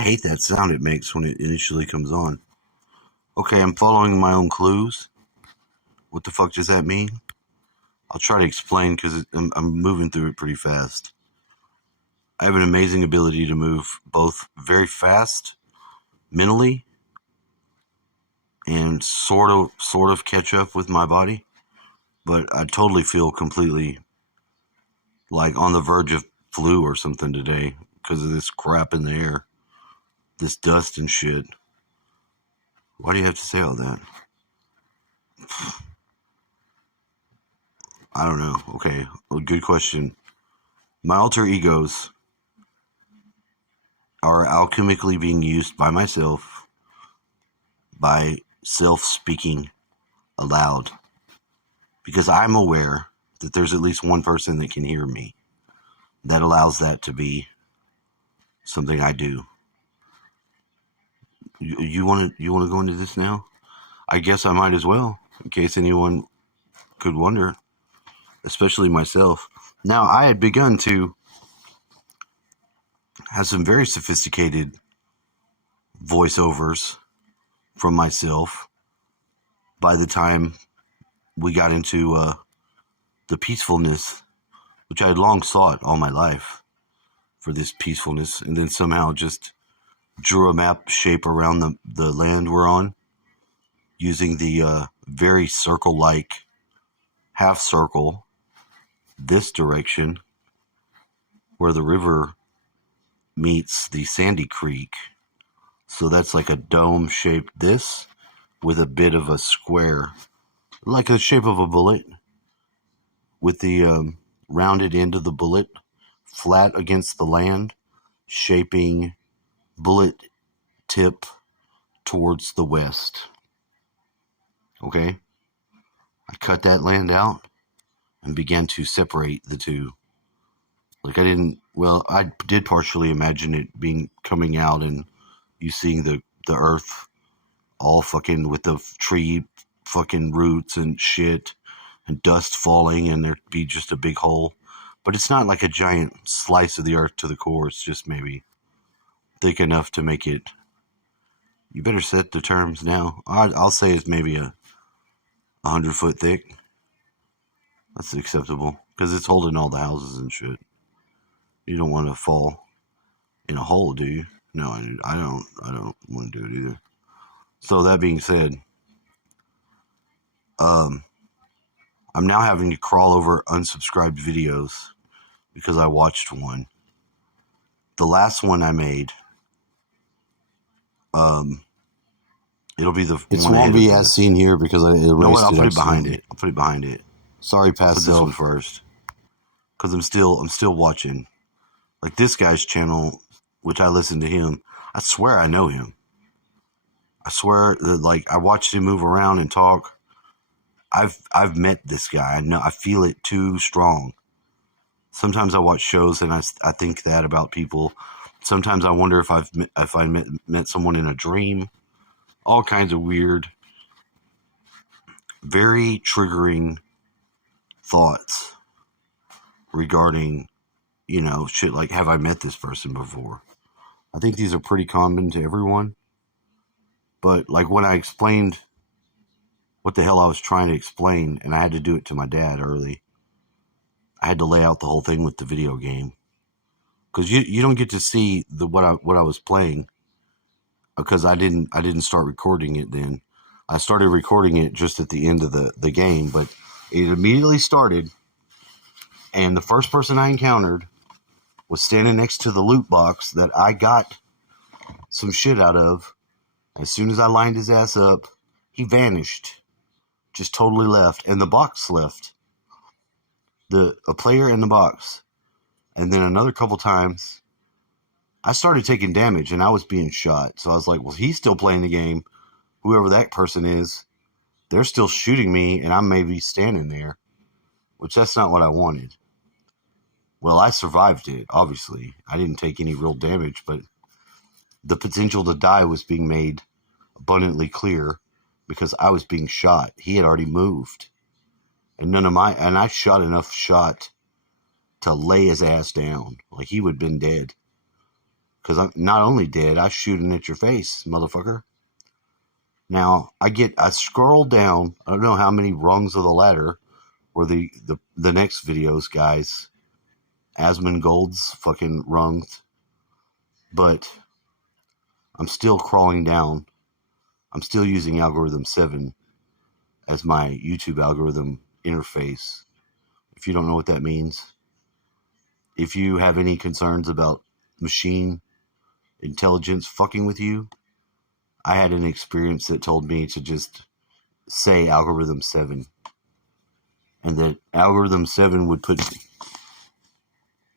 hate that sound it makes when it initially comes on. Okay, I'm following my own clues. What the fuck does that mean? I'll try to explain because I'm moving through it pretty fast. I have an amazing ability to move both very fast mentally and sort of catch up with my body, but I totally feel completely like on the verge of flu or something today because of this crap in the air, this dust and shit. Why do you have to say all that? I don't know. Okay, well, good question. My alter egos are alchemically being used by myself by self-speaking aloud because I'm aware that there's at least one person that can hear me. That allows that to be something I do. You want to go into this now? I guess I might as well, in case anyone could wonder, especially myself. Now, I had begun to have some very sophisticated voiceovers from myself by the time we got into the peacefulness, which I had long sought all my life for this peacefulness, and then somehow just drew a map shape around the land we're on using the very circle-like half circle this direction where the river meets the Sandy Creek. So that's like a dome shaped this with a bit of a square, like the shape of a bullet, with the rounded end of the bullet flat against the land, shaping bullet tip towards the west. Okay? I cut that land out and began to separate the two. Like I did partially imagine it coming out and you seeing the earth all fucking with the tree fucking roots and shit and dust falling and there'd be just a big hole. But it's not like a giant slice of the earth to the core. It's just maybe thick enough to make it. You better set the terms now. I'll say it's maybe 100 foot thick. That's acceptable because it's holding all the houses and shit. You don't want to fall in a hole, do you? No, I don't want to do it either. So that being said, I'm now having to crawl over unsubscribed videos because I watched one. The last one I made, it'll be the It one won't be as seen here because I erased it. You know what? I'll put it behind it. I'll put it behind it. Sorry, past Put this one first because I'm still watching. Like this guy's channel, which I listen to him. I swear I know him. I swear that like I watched him move around and talk. I've met this guy. I know. I feel it too strong. Sometimes I watch shows and I think that about people. Sometimes I wonder if I met someone in a dream. All kinds of weird, very triggering thoughts regarding, shit like, have I met this person before? I think these are pretty common to everyone. But like when I explained what the hell I was trying to explain, and I had to do it to my dad early, I had to lay out the whole thing with the video game. Because you don't get to see what I was playing because I didn't start recording it then. I started recording it just at the end of the game, but it immediately started, and the first person I encountered was standing next to the loot box that I got some shit out of. As soon as I lined his ass up, he vanished. Just totally left. And the box left. A player in the box. And then another couple times, I started taking damage and I was being shot. So I was like, well, he's still playing the game. Whoever that person is, they're still shooting me and I'm maybe standing there. Which that's not what I wanted. Well, I survived it, obviously. I didn't take any real damage, but the potential to die was being made abundantly clear because I was being shot. He had already moved. And I shot enough shot to lay his ass down. Like he would have been dead. Because I'm not only dead, I'm shooting at your face, motherfucker. Now, I scroll down, I don't know how many rungs of the ladder, or the next videos, guys, Asmongold's fucking rungs, but I'm still crawling down. I'm still using algorithm 7 as my YouTube algorithm interface. If you don't know what that means, if you have any concerns about machine intelligence fucking with you, I had an experience that told me to just say algorithm 7, and that algorithm 7 would put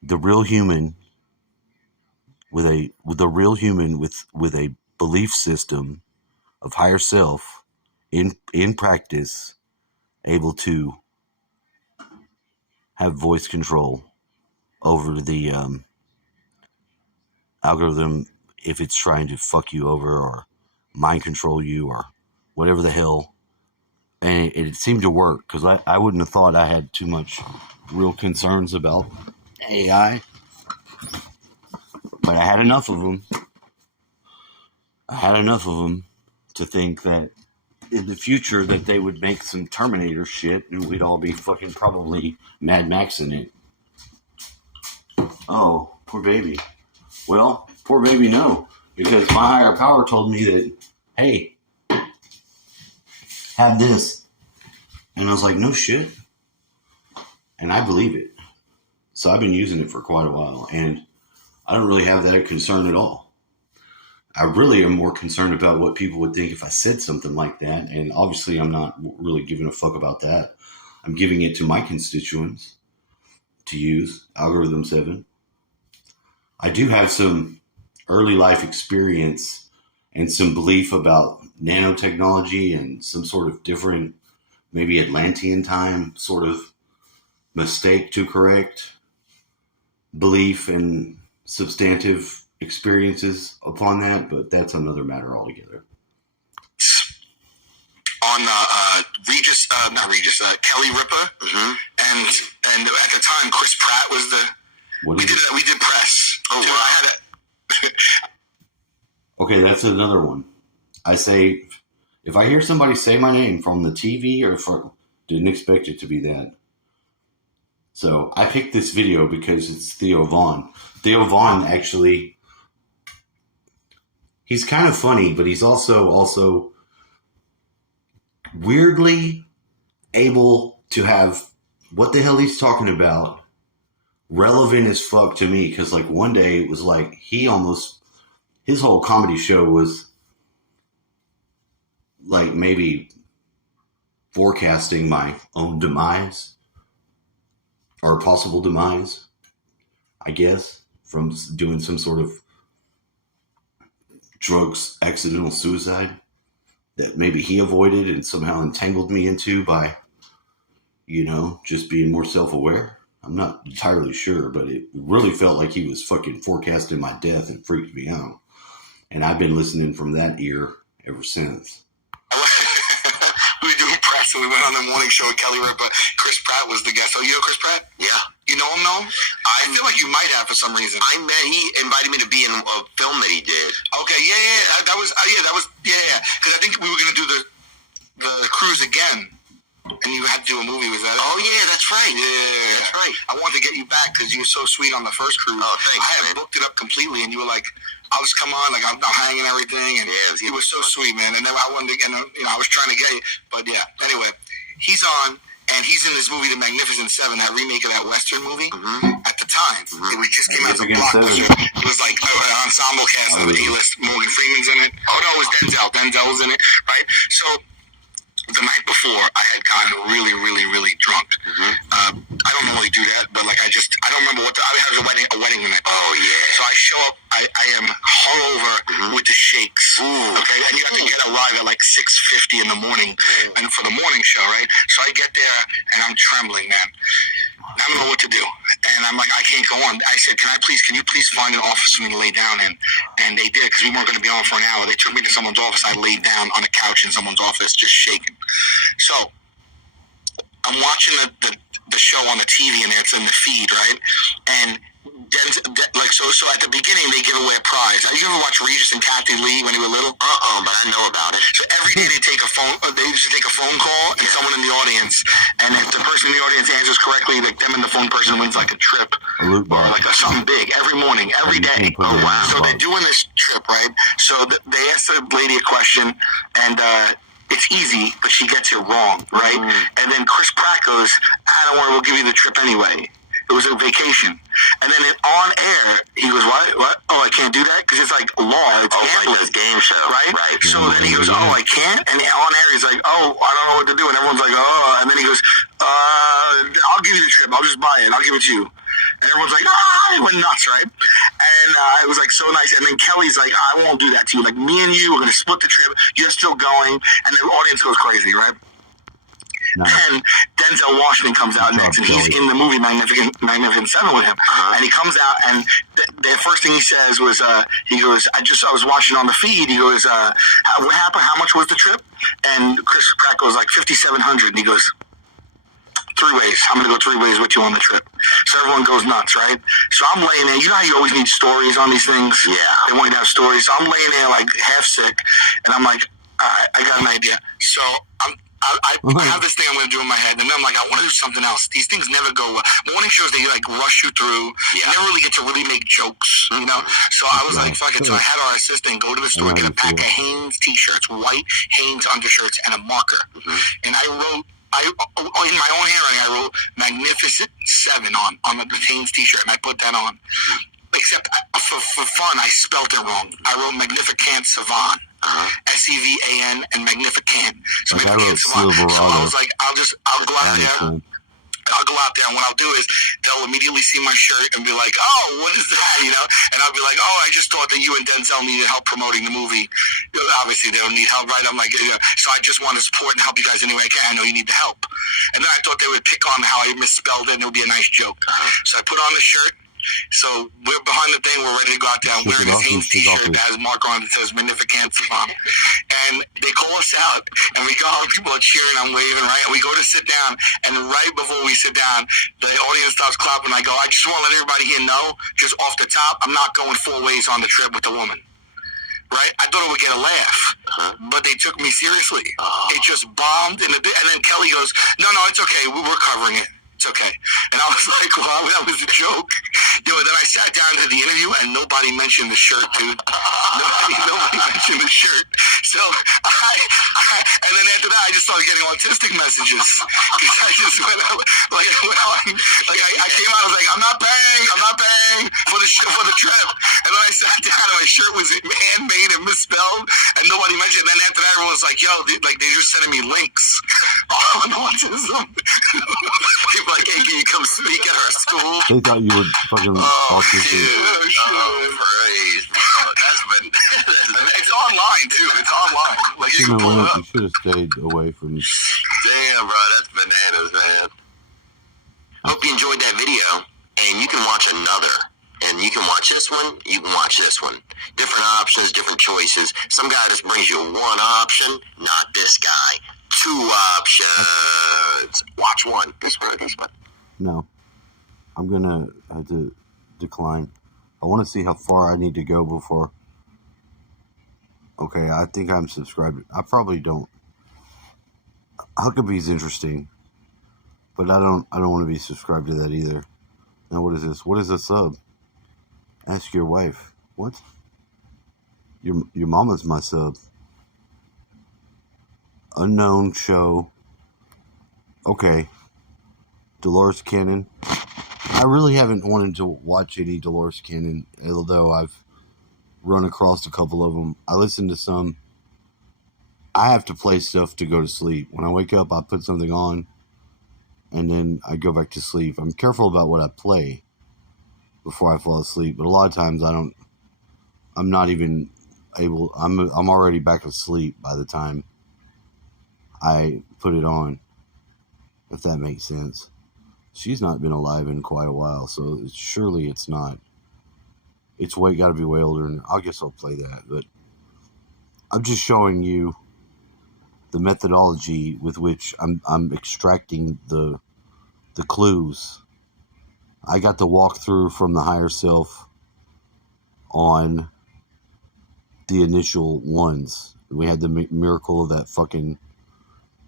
the real human with a belief system of higher self in practice, able to have voice control over the algorithm if it's trying to fuck you over or mind control you or whatever the hell. And it seemed to work, because I wouldn't have thought I had too much real concerns about AI, but I had enough of them. To think that in the future that they would make some Terminator shit and we'd all be fucking probably Mad Max in it. Oh, poor baby. Well, poor baby, no. Because my higher power told me that, hey, have this. And I was like, no shit. And I believe it. So I've been using it for quite a while. And I don't really have that concern at all. I really am more concerned about what people would think if I said something like that. And obviously I'm not really giving a fuck about that. I'm giving it to my constituents to use, algorithm 7. I do have some early life experience and some belief about nanotechnology and some sort of different, maybe Atlantean time sort of mistake to correct belief and substantive experiences upon that, but that's another matter altogether. On Kelly Ripa, and at the time Chris Pratt was we did press. Oh wow! I had Okay, that's another one. I say, if I hear somebody say my name from the TV didn't expect it to be that. So I picked this video because it's Theo Vaughn. Theo Vaughn, actually, he's kind of funny, but he's also weirdly able to have what the hell he's talking about relevant as fuck to me. Because like one day it was like his whole comedy show was like maybe forecasting my own demise or possible demise, I guess, from doing some sort of drugs accidental suicide that maybe he avoided and somehow entangled me into by, just being more self-aware. I'm not entirely sure, but it really felt like he was fucking forecasting my death and freaked me out. And I've been listening from that ear ever since. We were doing press and we went on the morning show with Kelly Ripa. Chris Pratt was the guest. Oh, you know Chris Pratt? Yeah. You know him, no? I feel like you might have for some reason. He invited me to be in a film that he did. Okay, yeah. That was. Because I think we were going to do the cruise again. And you had to do a movie, was that it? Oh, yeah, that's right. Yeah. That's right. I wanted to get you back because you were so sweet on the first cruise. Oh, thanks, I had booked it up completely, and you were like, I'll just come on, like, I'm hanging everything, and yeah, it was so sweet, man. And then I wanted to get, I was trying to get you, but yeah. Anyway, he's on, and he's in this movie, The Magnificent Seven, that remake of that Western movie. At the time, it was just came out as a blockbuster. It was like an ensemble cast of A-list. Morgan Freeman's in it. Oh, no, it was Denzel. Denzel was in it, right? So the night before, I had gotten really, really, really drunk. I don't normally do that, but like I don't remember I had a wedding the night before. Oh, yeah. So I show up, I am hungover with the shakes. Okay, and you have to arrive at like 6:50 in the morning, and for the morning show, right? So I get there and I'm trembling, man. I don't know what to do, and I'm like, I can't go on. I said, can you please find an office for me to lay down in? And they did, because we weren't going to be on for an hour. They took me to someone's office. I laid down on a couch in someone's office, just shaking. So I'm watching the show on the TV, and it's in the feed, right? And So at the beginning they give away a prize. You ever watch Regis and Kathy Lee when they were little? But I know about it. So every day they take a phone. They used to take a phone call and someone in the audience. And if the person in the audience answers correctly, like them and the phone person wins like a trip loot or bar. like something big every morning, every day. Oh wow! So they're doing this trip, right? So they ask the lady a question and. It's easy, but she gets it wrong, right? And then Chris Pratt goes, "I don't worry, we'll give you the trip anyway." It was a vacation. And then on air, he goes, what? Oh, I can't do that? Because it's like law. It's gambling. Like this game show. Right? So then he goes, oh, I can't? And on air, he's like, oh, I don't know what to do. And everyone's like, oh. And then he goes, I'll give you the trip. I'll just buy it. I'll give it to you. And everyone's like, ah, it went nuts, right? And it was like so nice. And then Kelly's like, I won't do that to you. Like, me and you, we're going to split the trip. You're still going. And the audience goes crazy, right? Nice. And Denzel Washington comes out next, and he's in the movie Magnificent Seven with him. And he comes out, and the first thing he says was, he goes, I was watching on the feed. He goes, what happened? How much was the trip? And Chris Pratt goes like $5,700, and he goes, 3 ways. I'm going to go 3 ways with you on the trip. So everyone goes nuts, right? So I'm laying there. You know how you always need stories on these things? Yeah. They want you to have stories. So I'm laying there like half sick, and I'm like, all right, I got an idea. So I have this thing I'm going to do in my head, and then I'm like, I want to do something else. These things never go well. Morning shows, they like rush you through. You never really get to really make jokes, you know? So I was like, fuck it. So I had our assistant go to the store, get a pack of Hanes t-shirts, white Hanes undershirts, and a marker. And I wrote, in my own handwriting, I wrote Magnificent Seven on the Hanes t-shirt, and I put that on. Except for fun, I spelt it wrong. I wrote Magnificent Savan. S-E-V-A-N and Magnificent. So like Magnificent Savan. So I was like, I'll go out there. I'll go out there, and what I'll do is they'll immediately see my shirt and be like, oh, what is that, you know? And I'll be like, oh, I just thought that you and Denzel needed help promoting the movie. Obviously, they don't need help, right? I'm like, so I just want to support and help you guys any way I can. I know you need the help. And then I thought they would pick on how I misspelled it, and it would be a nice joke. So I put on the shirt. So we're behind the thing. We're ready to go out there. I'm wearing this Hanes t-shirt that has a mark on it that says Magnificent Savan. And they call us out, and we go, people are cheering, I'm waving, right? And we go to sit down, and right before we sit down, the audience starts clapping. I go, I just want to let everybody here know, just off the top, I'm not going 4 ways on the trip with the woman. Right? I thought it would get a laugh, but they took me seriously. It just bombed, and then Kelly goes, no, it's okay. We're covering it. It's okay. And I was like, wow, that was a joke. Then I sat down to the interview, and nobody mentioned the shirt, dude. Nobody mentioned the shirt. So and then after that, I just started getting autistic messages. Because I just went out, I came out, I was like, I'm not paying for the trip. And then I sat down, and my shirt was handmade and misspelled, and nobody mentioned it. And then after that, everyone was like, yo, they're just sending me links on autism. People like, hey, can you come speak at our school? They thought you were fucking autistic. Praise. That's been. It's online too. It's online. Like you can pull it up. You should have stayed away from. Damn, bro, that's bananas, man. Hope you enjoyed that video, and you can watch another. And you can watch this one, you can watch this one. Different options, different choices. Some guy just brings you one option, not this guy. 2 options. Watch one. This one. No. I'm going to have to decline. I want to see how far I need to go before. Okay, I think I'm subscribed. I probably don't. Huckabee's interesting. But I don't want to be subscribed to that either. Now what is this? What is a sub? Ask your wife. What? Your mama's my sub. Unknown show. Okay. Dolores Cannon. I really haven't wanted to watch any Dolores Cannon, although I've run across a couple of them. I listen to some. I have to play stuff to go to sleep. When I wake up, I put something on, and then I go back to sleep. I'm careful about what I play before I fall asleep, but a lot of times I'm not even able. I'm already back asleep by the time I put it on, if that makes sense. She's not been alive in quite a while, so surely it's not. It's got to be way older, and I guess I'll play that. But I'm just showing you the methodology with which I'm extracting the clues I got the walkthrough from the higher self on the initial ones. We had the miracle of that fucking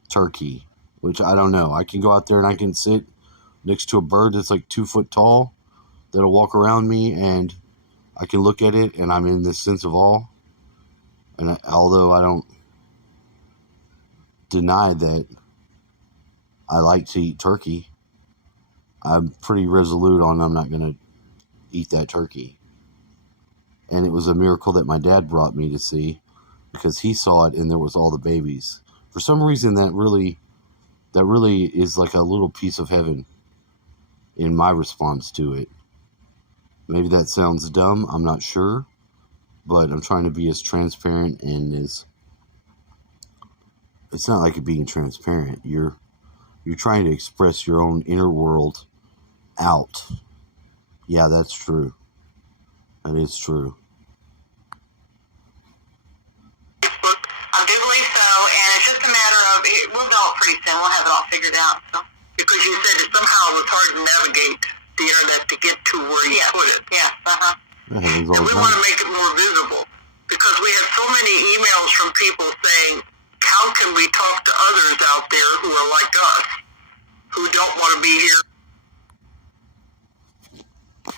turkey, which I don't know. I can go out there and I can sit next to a bird that's like 2 foot tall that'll walk around me, and I can look at it and I'm in this sense of awe. And although I don't deny that I like to eat turkey, I'm pretty resolute on I'm not going to eat that turkey. And it was a miracle that my dad brought me to see, because he saw it and there was all the babies. For some reason, that really is like a little piece of heaven in my response to it. Maybe that sounds dumb, I'm not sure, but I'm trying to be as transparent and as... It's not like it being transparent. You're trying to express your own inner world out. Yeah, that's true. That is true. I do believe so, and it's just a matter of, we'll know it pretty soon. We'll have it all figured out. So. Because you said that somehow it was hard to navigate the internet to get to where you put it. Yes, And we want to make it more visible, because we have so many emails from people saying, how can we talk to others out there who are like us, who don't want to be here?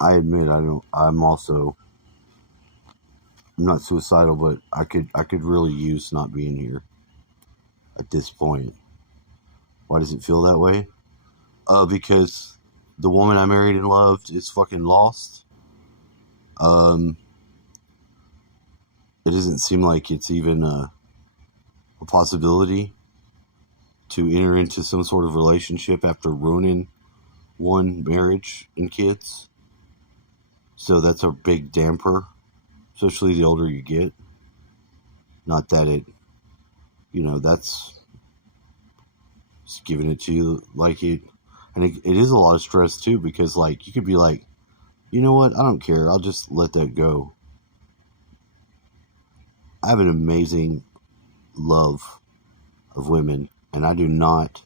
I admit I'm not suicidal, but I could really use not being here at this point. Why does it feel that way? Because the woman I married and loved is fucking lost. It doesn't seem like it's even a possibility to enter into some sort of relationship after ruining one marriage and kids. So that's a big damper, especially the older you get. Not that it, that's just giving it to you like it. And it is a lot of stress too, because like you could be like, you know what, I don't care, I'll just let that go. I have an amazing love of women, and I do not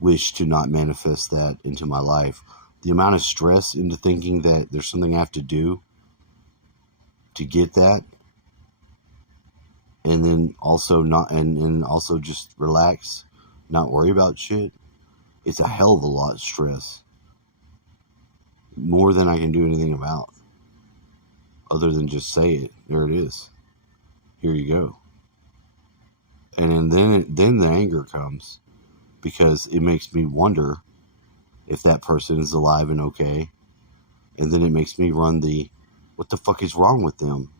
wish to not manifest that into my life. The amount of stress into thinking that there's something I have to do to get that, and then also not, and also just relax, not worry about shit. It's a hell of a lot of stress. More than I can do anything about. Other than just say it. There it is. Here you go. And then the anger comes, because it makes me wonder if that person is alive and okay. And then it makes me run what the fuck is wrong with them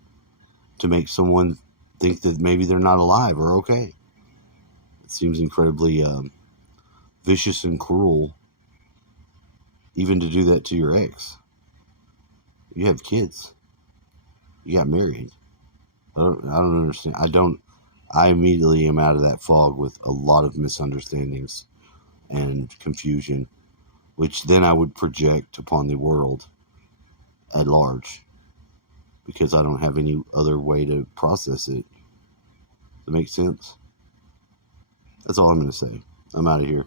to make someone think that maybe they're not alive or okay. It seems incredibly vicious and cruel, even to do that to your ex. You have kids. You got married. I don't understand. I immediately am out of that fog with a lot of misunderstandings and confusion, which then I would project upon the world at large, because I don't have any other way to process it. Does that make sense? That's all I'm going to say. I'm out of here.